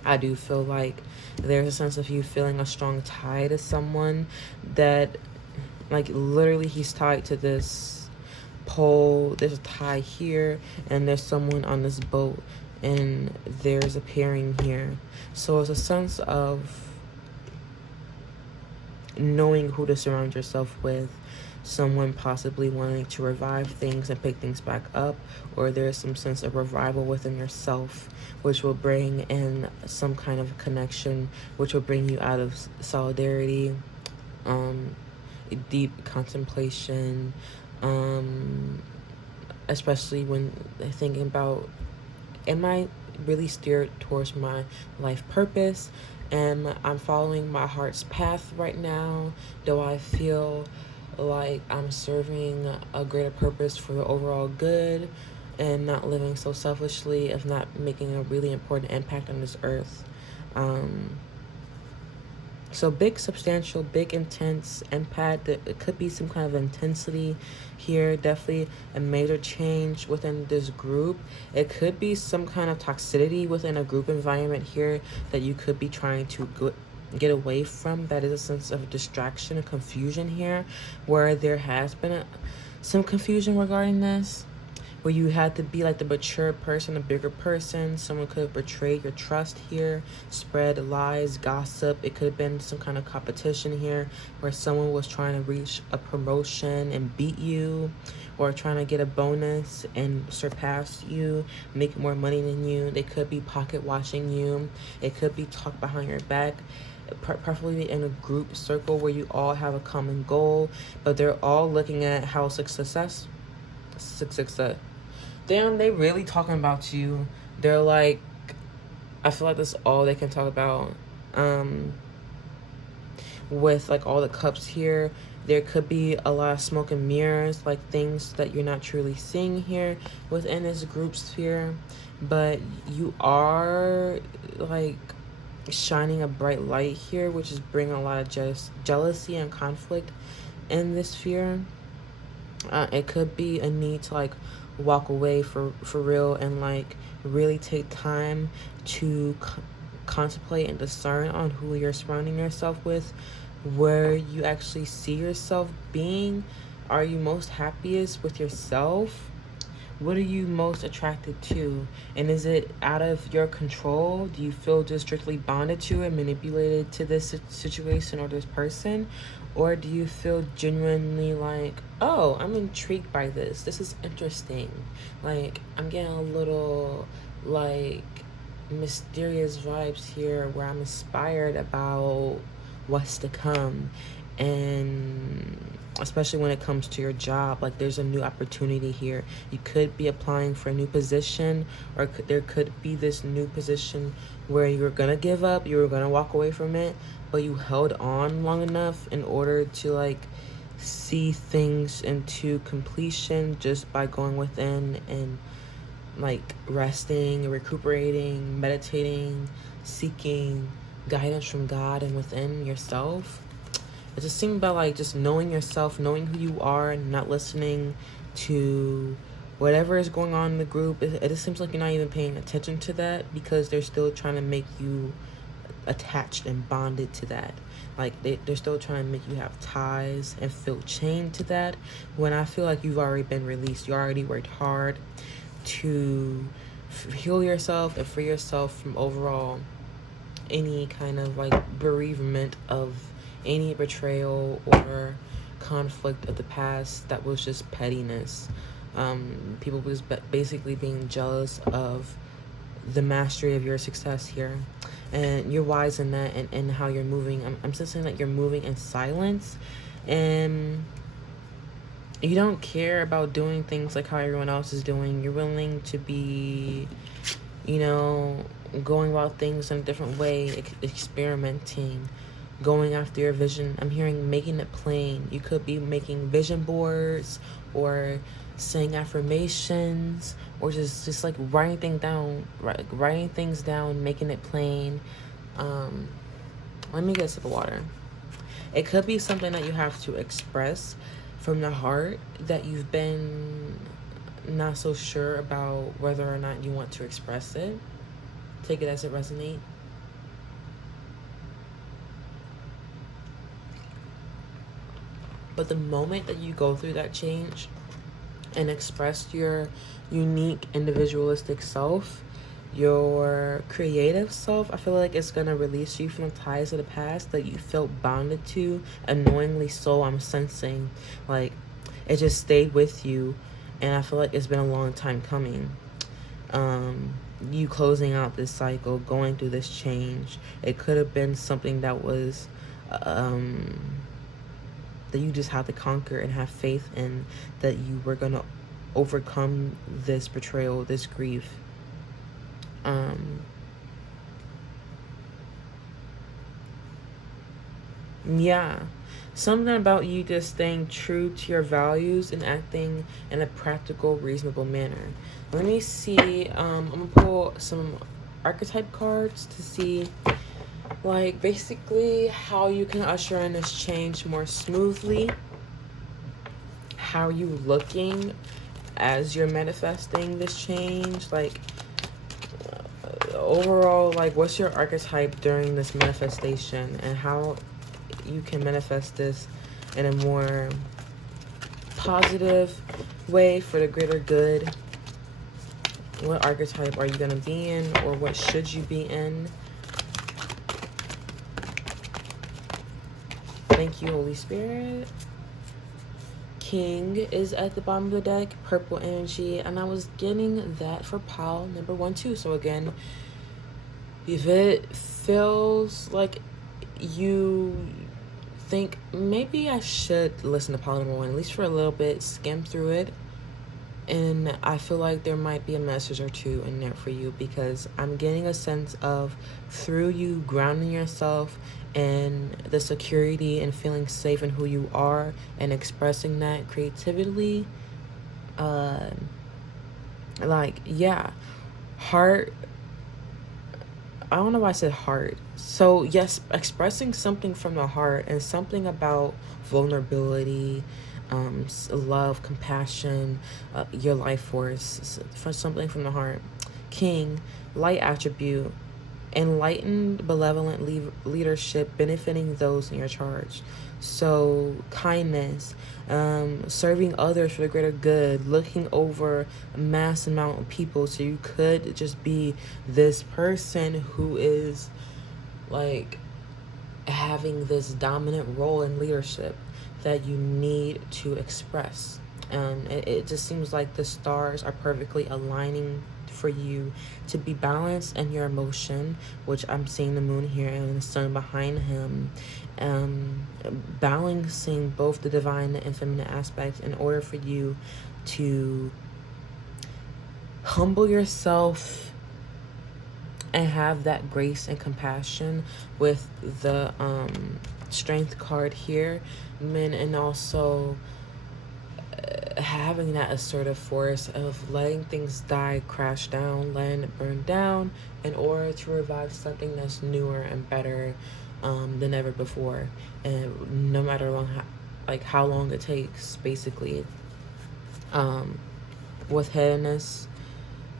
I do feel like there's a sense of you feeling a strong tie to someone that, like, literally he's tied to this pole. There's a tie here, and there's someone on this boat, and there's a pairing here. So it's a sense of knowing who to surround yourself with, someone possibly wanting to revive things and pick things back up, or there's some sense of revival within yourself, which will bring in some kind of connection, which will bring you out of solidarity, deep contemplation, especially when thinking about, am I really steered towards my life purpose? And I'm following my heart's path right now? Do I feel like I'm serving a greater purpose for the overall good, and not living so selfishly, if not making a really important impact on this earth? So big, substantial, big, intense impact. It could be some kind of intensity here. Definitely a major change within this group. It could be some kind of toxicity within a group environment here that you could be trying to get away from. That is a sense of distraction and confusion here, where there has been some confusion regarding this, where you had to be like the mature person, a bigger person. Someone could have betrayed your trust here, spread lies, gossip. It could have been some kind of competition here, where someone was trying to reach a promotion and beat you, or trying to get a bonus and surpass you, make more money than you. They could be pocket watching you. It could be talk behind your back, preferably in a group circle where you all have a common goal, but they're all looking at how success. Damn, they really talking about you. They're like, I feel like that's all they can talk about. With like all the cups here, there could be a lot of smoke and mirrors, like things that you're not truly seeing here within this group sphere. But you are like shining a bright light here, which is bringing a lot of jealousy and conflict in this sphere. It could be a need to like walk away for real, and like really take time to contemplate and discern on who you're surrounding yourself with, where you actually see yourself being. Are you most happiest with yourself? What are you most attracted to? And is it out of your control? Do you feel just strictly bonded to and manipulated to this situation or this person? Or do you feel genuinely like, oh, I'm intrigued by this. This is interesting. Like, I'm getting a little, like, mysterious vibes here, where I'm inspired about what's to come. And especially when it comes to your job, like there's a new opportunity here. You could be applying for a new position, or there could be this new position where you're gonna give up, you were gonna walk away from it, but you held on long enough in order to like see things into completion, just by going within and like resting, recuperating, meditating, seeking guidance from God and within yourself. It just seemed about like just knowing yourself, knowing who you are, and not listening to whatever is going on in the group. It just seems like you're not even paying attention to that, because they're still trying to make you attached and bonded to that. Like they're still trying to make you have ties and feel chained to that, when I feel like you've already been released. You already worked hard to heal yourself and free yourself from overall any kind of like bereavement of any betrayal or conflict of the past that was just pettiness. People was basically being jealous of the mastery of your success here, and you're wise in that, and how you're moving. I'm sensing that you're moving in silence, and you don't care about doing things like how everyone else is doing. You're willing to be, you know, going about things in a different way, experimenting, going after your vision. I'm hearing making it plain. You could be making vision boards, or saying affirmations, or just like writing things down, making it plain. Let me get a sip of water. It could be something that you have to express from the heart, that you've been not so sure about whether or not you want to express it. Take it as it resonates. But the moment that you go through that change and express your unique individualistic self, your creative self, I feel like it's gonna release you from the ties of the past that you felt bonded to, annoyingly so. I'm sensing like it just stayed with you, and I feel like it's been a long time coming. You closing out this cycle, going through this change. It could have been something that was that you just had to conquer and have faith in, that you were gonna overcome this betrayal, this grief. Yeah, something about you just staying true to your values and acting in a practical, reasonable manner. Let me see. I'm gonna pull some archetype cards to see, like, basically how you can usher in this change more smoothly. How are you looking as you're manifesting this change? Like, overall, like, what's your archetype during this manifestation, and how you can manifest this in a more positive way for the greater good? What archetype are you going to be in, or what should you be in? Thank you, Holy Spirit. King is at the bottom of the deck, purple energy, and I was getting that for pile number 1 too. So again, if it feels like you think maybe I should listen to pile number 1 at least for a little bit, skim through it, and I feel like there might be a message or two in there for you, because I'm getting a sense of, through you grounding yourself in the security and feeling safe in who you are and expressing that creatively, like, yeah, heart, I don't know why I said heart. So yes, expressing something from the heart, and something about vulnerability, love, compassion, your life force, for something from the heart. King, light attribute, enlightened, benevolent leadership, benefiting those in your charge. So kindness, serving others for the greater good, looking over a mass amount of people. So you could just be this person who is like having this dominant role in leadership that you need to express. It just seems like the stars are perfectly aligning for you to be balanced in your emotion, which I'm seeing the moon here and the sun behind him, balancing both the divine and feminine aspects in order for you to humble yourself and have that grace and compassion with the strength card here, and also having that assertive force of letting things die, crash down, letting it burn down in order to revive something that's newer and better than ever before. And no matter how long it takes, basically. with headedness.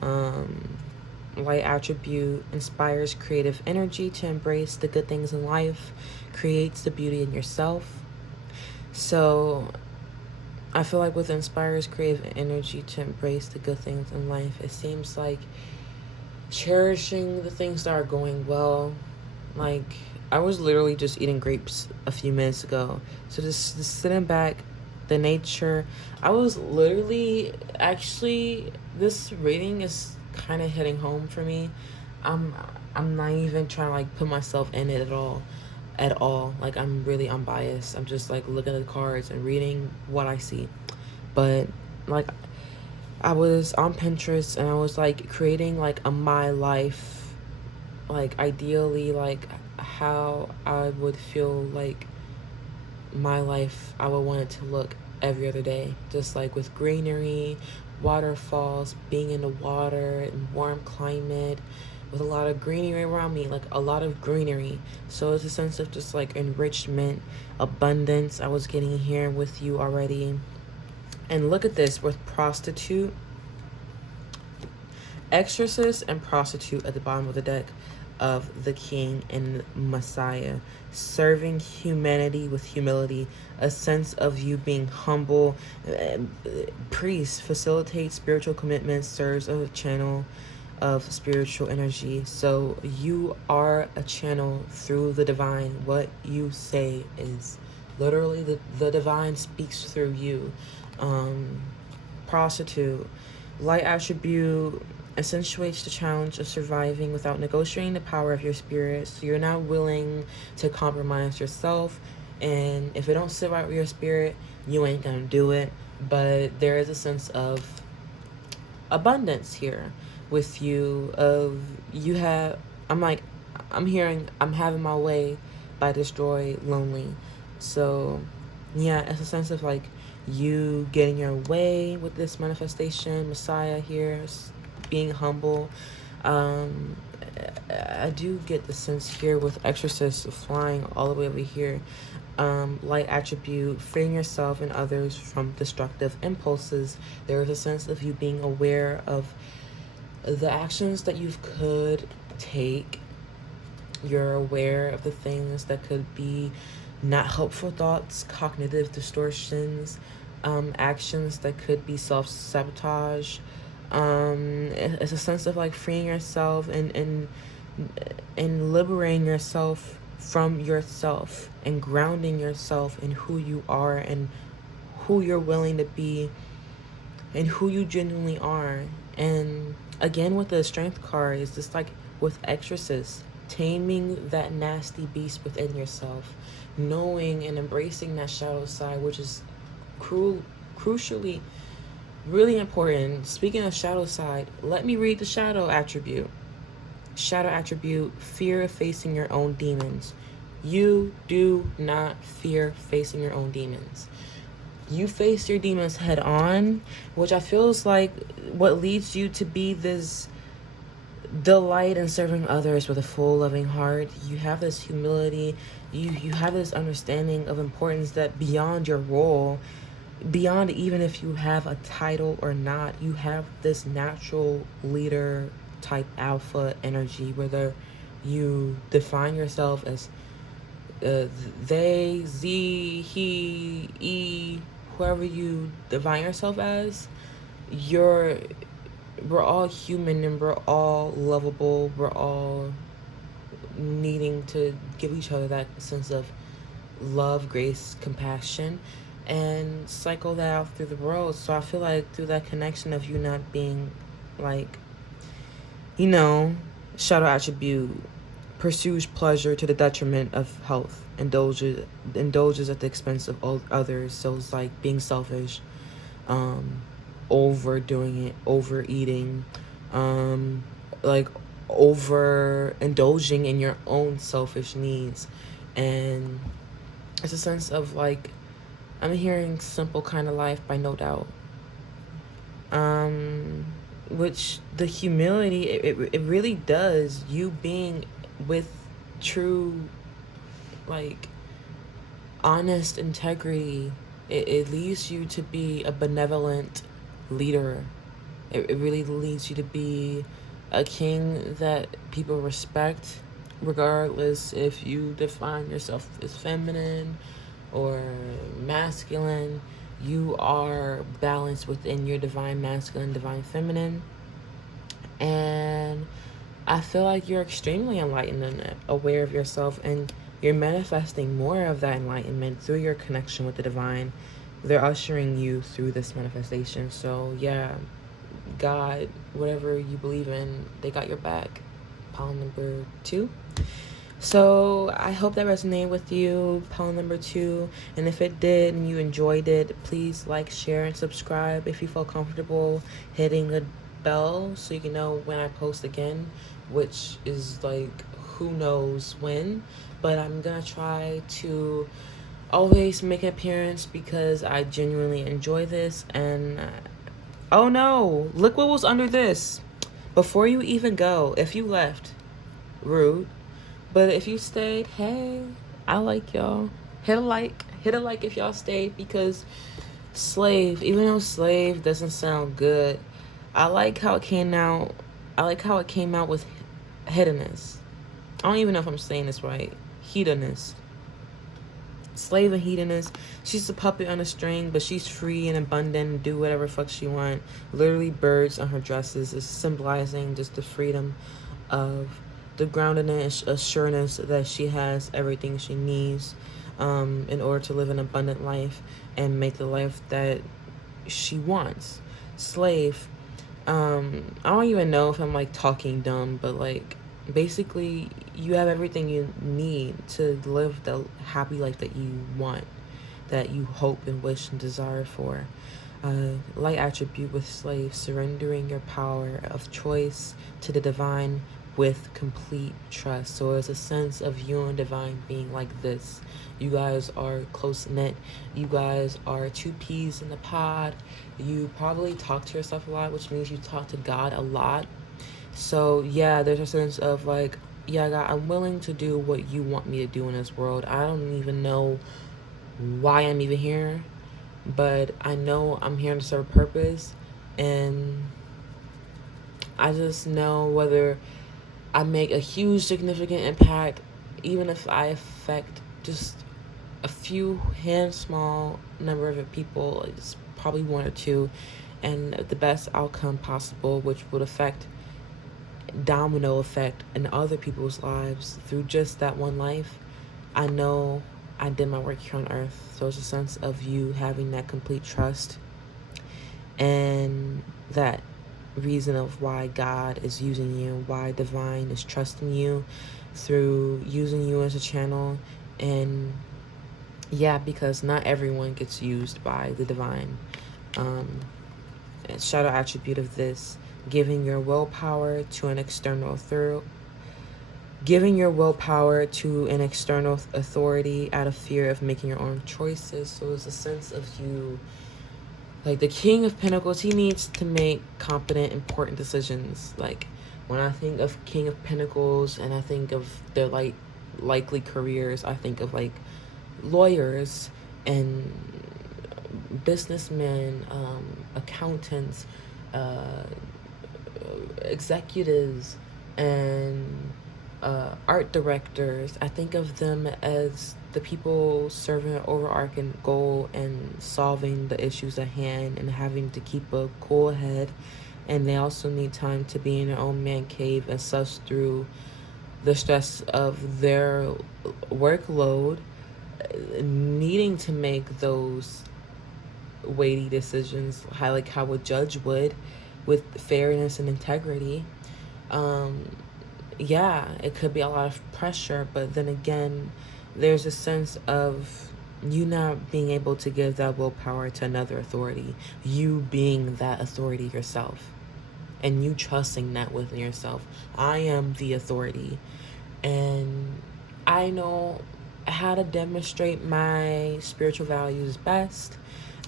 Light attribute inspires creative energy to embrace the good things in life, creates the beauty in yourself. So I feel like with inspires creative energy to embrace the good things in life, it seems like cherishing the things that are going well. Like, I was literally just eating grapes a few minutes ago. So just sitting back, the nature. I was literally, actually, this reading is kind of hitting home for me. I'm I'm not even trying to like put myself in it at all. Like, I'm really unbiased. I'm just like looking at the cards and reading what I see. But like, I was on Pinterest and I was like creating like a my life, like ideally like how I would feel like my life I would want it to look every other day, just like with greenery, waterfalls, being in the water and warm climate with a lot of greenery around me, like a lot of greenery. So it's a sense of just like enrichment, abundance I was getting here with you already. And look at this with prostitute, exorcist, and prostitute at the bottom of the deck of the king and Messiah, serving humanity with humility, a sense of you being humble. Priest facilitates spiritual commitments, serves as a channel of spiritual energy. So you are a channel through the divine. What you say is literally the divine speaks through you. Prostitute, light attribute accentuates the challenge of surviving without negotiating the power of your spirit. So you're not willing to compromise yourself, and if it don't sit right with your spirit, you ain't gonna do it. But there is a sense of abundance here with you. Of you have, I'm hearing I'm having my way by Destroy Lonely. So yeah, it's a sense of like you getting your way with this manifestation. Messiah here, being humble. I do get the sense here with Exorcist flying all the way over here. Light attribute, freeing yourself and others from destructive impulses. There is a sense of you being aware of the actions that you could take. You're aware of the things that could be not helpful thoughts, cognitive distortions, actions that could be self-sabotage. It's a sense of like freeing yourself and liberating yourself from yourself and grounding yourself in who you are and who you're willing to be and who you genuinely are. And again, with the strength card, is just like with Exorcist, taming that nasty beast within yourself, knowing and embracing that shadow side, which is crucially really important. Speaking of shadow side, let me read the shadow attribute. Shadow attribute, fear of facing your own demons. You do not fear facing your own demons. You face your demons head on, which I feel is like what leads you to be this delight in serving others with a full loving heart. You have this humility, you have this understanding of importance that beyond your role, beyond even if you have a title or not, you have this natural leader type alpha energy, whether you define yourself as they, z, he, e, whoever you define yourself as. We're all human and we're all lovable. We're all needing to give each other that sense of love, grace, compassion, and cycle that out through the world. So I feel like through that connection of you not being like, shadow attribute pursues pleasure to the detriment of health, indulges at the expense of others. So it's like being selfish, overdoing it, overeating, like over indulging in your own selfish needs. And it's a sense of like, I'm hearing Simple Kind of Life by No Doubt. Which the humility, it really does, you being with true, like, honest integrity, it leads you to be a benevolent leader. It really leads you to be a king that people respect, regardless if you define yourself as feminine or masculine. You are balanced within your divine masculine, divine feminine. And I feel like you're extremely enlightened and aware of yourself, and you're manifesting more of that enlightenment through your connection with the divine. They're ushering you through this manifestation. So, yeah, God, whatever you believe in, they got your back. Pile number 2. So I hope that resonated with you, pile number 2. And if it did and you enjoyed it, please like, share, and subscribe. If you feel comfortable hitting the bell so you can know when I post again, which is like who knows when. But I'm gonna try to always make an appearance because I genuinely enjoy this. And oh no, look what was under this. Before you even go, if you left, rude. But if you stayed, hey, I like y'all. Hit a like if y'all stayed, because slave, even though slave doesn't sound good, I like how it came out. I like how it came out with hedonist. I don't even know if I'm saying this right. Hedonist. Slave and hedonist. She's a puppet on a string, but she's free and abundant and do whatever fuck she want. Literally, birds on her dresses is symbolizing just the freedom of the groundedness, assurance that she has everything she needs in order to live an abundant life and make the life that she wants. Slave. I don't even know if I'm like talking dumb, but like basically you have everything you need to live the happy life that you want, that you hope and wish and desire for. Light attribute with slave, surrendering your power of choice to the divine with complete trust. So it's a sense of you and divine being like this. You guys are close knit. You guys are 2 peas in the pod. You probably talk to yourself a lot, which means you talk to God a lot. So yeah, there's a sense of like, yeah, God, I'm willing to do what you want me to do in this world. I don't even know why I'm even here, but I know I'm here to serve a purpose. And I just know whether I make a huge significant impact, even if I affect just a few small number of people, it's probably 1 or 2, and the best outcome possible, which would affect domino effect in other people's lives through just that one life. I know I did my work here on earth. So it's a sense of you having that complete trust, and that reason of why God is using you, why divine is trusting you through using you as a channel. And yeah, because not everyone gets used by the divine. Shadow attribute of this, giving your willpower to an external authority out of fear of making your own choices. So it's a sense of you, like the King of Pentacles, he needs to make competent, important decisions. Like when I think of King of Pentacles and I think of their likely careers, I think of like lawyers and businessmen, accountants, executives, and art directors. I think of them as the people serving an overarching goal and solving the issues at hand and having to keep a cool head. And they also need time to be in their own man cave and suss through the stress of their workload, needing to make those weighty decisions, like how a judge would, with fairness and integrity. Yeah, it could be a lot of pressure, but then again, there's a sense of you not being able to give that willpower to another authority, you being that authority yourself, and you trusting that within yourself. I am the authority, and I know how to demonstrate my spiritual values best.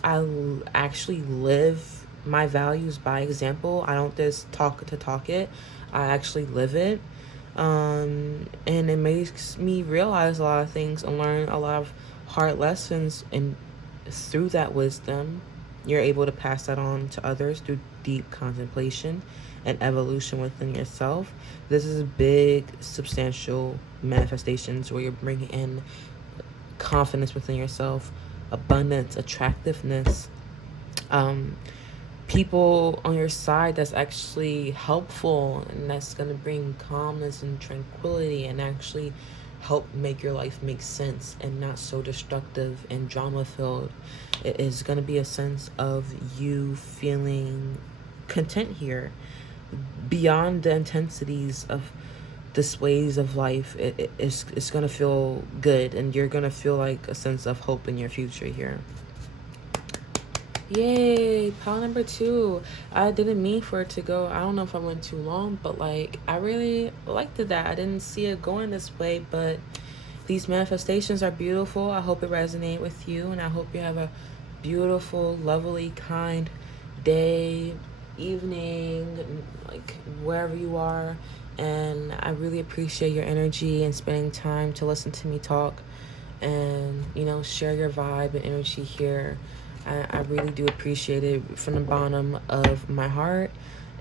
I actually live my values by example. I don't just talk it. I actually live it. And it makes me realize a lot of things and learn a lot of hard lessons and through that wisdom. You're able to pass that on to others through deep contemplation and evolution within yourself. This is big, substantial manifestations where you're bringing in confidence within yourself, abundance, attractiveness, people on your side that's actually helpful and that's going to bring calmness and tranquility and actually help make your life make sense and not so destructive and drama filled. It is going to be a sense of you feeling content here beyond the intensities of this ways of life. It's going to feel good, and you're going to feel like a sense of hope in your future here. Yay, pile number 2. I didn't mean for it to go. I don't know if I went too long, but like I really liked that. I didn't see it going this way, but these manifestations are beautiful. I hope it resonates with you, and I hope you have a beautiful, lovely, kind day, evening, like wherever you are. And I really appreciate your energy and spending time to listen to me talk and, you know, share your vibe and energy here. I really do appreciate it from the bottom of my heart,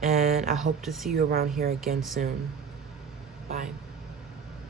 and I hope to see you around here again soon. Bye.